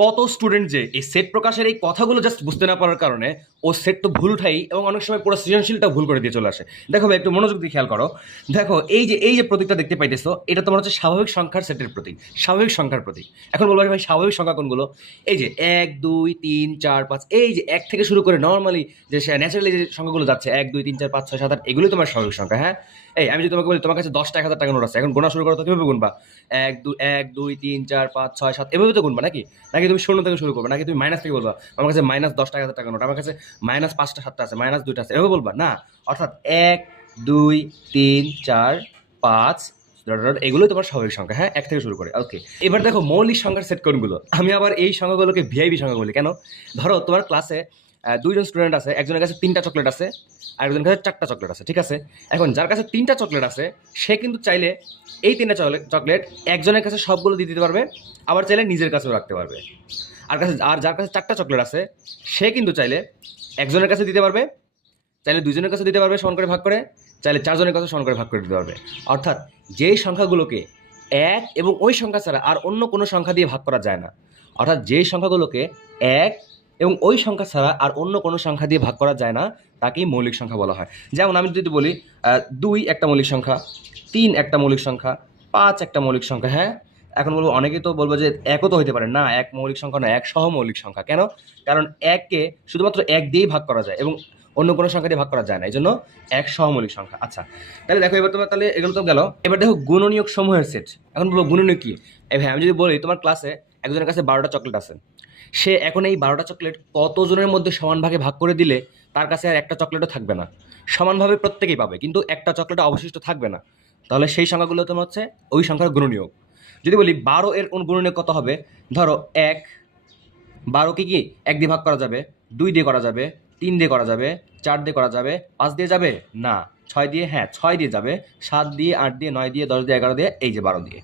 কত স্টুডেন্ট যে এই সেট প্রকাশের এই কথাগুলো জাস্ট বুঝতে না পারার কারণে ও সেট তো ভুল উঠাই এবং অনেক সময় পুরো সৃজনশীলটা ভুল করে দিয়ে চলে আসে। দেখো ভাই, একটু মনোযোগ দিয়ে খেয়াল করো। দেখো এই যে প্রতীকটা দেখতে পাইতেছো, এটা তোমার হচ্ছে স্বাভাবিক সংখ্যার সেটের প্রতীক, স্বাভাবিক সংখ্যার প্রতীক। এখন বলবো ভাই স্বাভাবিক সংখ্যা কোনগুলো? এই যে 1 2 3 4 5, এই যে 1 থেকে শুরু করে নর্মালি যে ন্যাচারালি যে সংখ্যাগুলো যাচ্ছে 1 2 3 4 5 6 7 8, এগুলোই তোমার স্বাভাবিক সংখ্যা। হ্যাঁ, এই আমি যদি তোমাকে বলি তোমার কাছে 10টা 1000 টাকা নোট আছে, এখন গোনা শুরু করো তো কিভাবে গুনবা? 1 2 3 4 5 6 7, এভাবে তো গুনবা নাকি? নাকি তুমি শূন্য থেকে শুরু করবে, নাকি তুমি মাইনাস থেকে বলবা আমার কাছে -10টা 1000 টাকা নোট, আমার কাছে -5টা 7টা আছে, -2টা আছে, এভাবে বলবা না। অর্থাৎ 1 2 3 4 5 এগুলোই তোমার স্বাভাবিক সংখ্যা। হ্যাঁ, 1 থেকে শুরু করে। ওকে, এবার দেখো মৌলিক সংখ্যার সেট কোনগুলো। আমি আবার এই সংখ্যাগুলোকে ভিআইপি সংখ্যা বলি। কেন? ধরো তোমার ক্লাসে দুইজন স্টুডেন্ট আছে, একজনের কাছে 3টা চকলেট আছে, আরেকজনের কাছে 4টা চকলেট আছে, ঠিক আছে? এখন যার কাছে 3টা চকলেট আছে সে কিন্তু চাইলে এই 3টা চকলেট একজনের কাছে সবগুলো দিয়ে দিতে পারবে, আবার চাইলে নিজের কাছেও রাখতে পারবে। আর যার কাছে 4টা চকলেট আছে সে কিন্তু চাইলে একজনের কাছে দিতে পারবে, চাইলে দুজনের কাছে দিতে পারবে সমান করে ভাগ করে, চাইলে 4জনের কাছে সমান করে ভাগ করে দিতে পারবে। অর্থাৎ যেই সংখ্যাগুলোকে এক এবং ওই সংখ্যা ছাড়া আর অন্য কোনো সংখ্যা দিয়ে ভাগ করা যায় না, অর্থাৎ যেই সংখ্যাগুলোকে এক এবং ওই সংখ্যা ছাড়া আর অন্য কোনো সংখ্যা দিয়ে ভাগ করা যায় না, তাকেই মৌলিক সংখ্যা বলা হয়। যেমন আমি যদি বলি 2 একটা মৌলিক সংখ্যা, 3 একটা মৌলিক সংখ্যা, 5 একটা মৌলিক সংখ্যা। হ্যাঁ, এখন বলবো, অনেকেই তো বলবো যে একও তো হইতে পারে না, এক মৌলিক সংখ্যা না, এক সহ মৌলিক সংখ্যা। কেন? কারণ এককে শুধুমাত্র এক দিয়েই ভাগ করা যায় এবং অন্য কোনো সংখ্যা দিয়ে ভাগ করা যায় না, এই জন্য এক সহমৌলিক সংখ্যা। আচ্ছা, তাহলে দেখো এবার তোমার, তাহলে এগুলো তো গেল। এবার দেখো গুণনীয়ক সমূহের সেট। এখন বলবো গুণনীয়ক কি? ভাই আমি যদি বলি তোমার ক্লাসে একজনের কাছে 12টা চকলেট আছে, সে এখন এই 12টা চকলেট কতজনের মধ্যে সমান ভাগে ভাগ করে দিলে তার কাছে আর একটা চকলেটও থাকবে না, সমানভাবে প্রত্যেকেই পাবে কিন্তু একটা চকলেট অবশিষ্ট থাকবে না, তাহলে সেই সংখ্যাগুলো তোমার হচ্ছে ওই সংখ্যার গুণনীয়ক। যদি বলি 12 এর গুণনীয়ক কত হবে? ধরো 12কে কি 1 দিয়ে ভাগ করা যাবে, 2 দিয়ে করা যাবে, 3 দিয়ে করা যাবে, 4 দিয়ে করা যাবে, 5 দিয়ে যাবে না, 6 দিয়ে, হ্যাঁ 6 দিয়ে যাবে, 7 দিয়ে, 8 দিয়ে, 9 দিয়ে, 10 দিয়ে, 11 দিয়ে, এই যে 12 দিয়ে।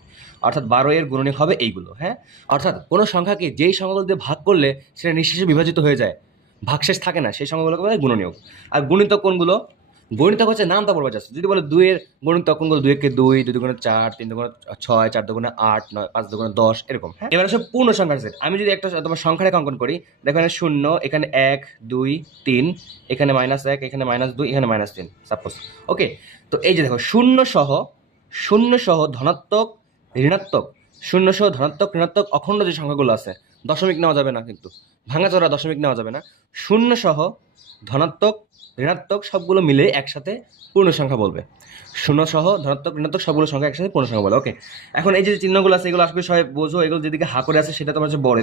অর্থাৎ 12 এর গুণনীয়ক হবে এইগুলো। হ্যাঁ, অর্থাৎ কোনো সংখ্যাকে যেই সংখ্যাগুলো দিয়ে ভাগ করলে সেটা নিঃশেষে বিভাজিত হয়ে যায়, ভাগশেষ থাকে না, সেই সংখ্যাগুলোকে বলে গুণনীয়ক। আর গুণিতক কোনগুলো? গণিতক হচ্ছে নামটা বলবো জাস্ট। যদি বলে 2 এর গণিতক কোনগুলো? 2 একে 2, 2 দুগুণে 4, 3 দুগুণে 6, 4 দুগুণে 8, 9, 5 দুগুণে 10, এরকম। হ্যাঁ, এবার আসলে পূর্ণ সংখ্যার সেট। আমি যদি একটা তোমার সংখ্যা রেখা অঙ্কন করি, দেখো এখানে 0, এখানে 1 2 3, এখানে -1, এখানে -2, এখানে -3, সাপোজ। ওকে, তো এই যে দেখো শূন্য সহ ধনাত্মক, ঋণাত্মক, শূন্য সহ ধনাত্মক, ঋণাত্মক, অখণ্ড যে সংখ্যাগুলো আছে, দশমিক নেওয়া যাবে না, কিন্তু ভাঙাচোরা দশমিক নেওয়া যাবে না। শূন্য সহ ধনাত্মক, ঋণাত্মক সবগুলো মিলে একসাথে পূর্ণ সংখ্যা বলবে। শূন্য সহ ধনাত্মক, ঋণাত্মক সবগুলো সংখ্যা একসাথে পূর্ণ সংখ্যা বলে। ওকে, এখন এই যে চিহ্নগুলো আছে এগুলো আসলে সবাই বোঝো, এগুলো যেদিকে হা করে আছে সেটা তোমার হচ্ছে বড়।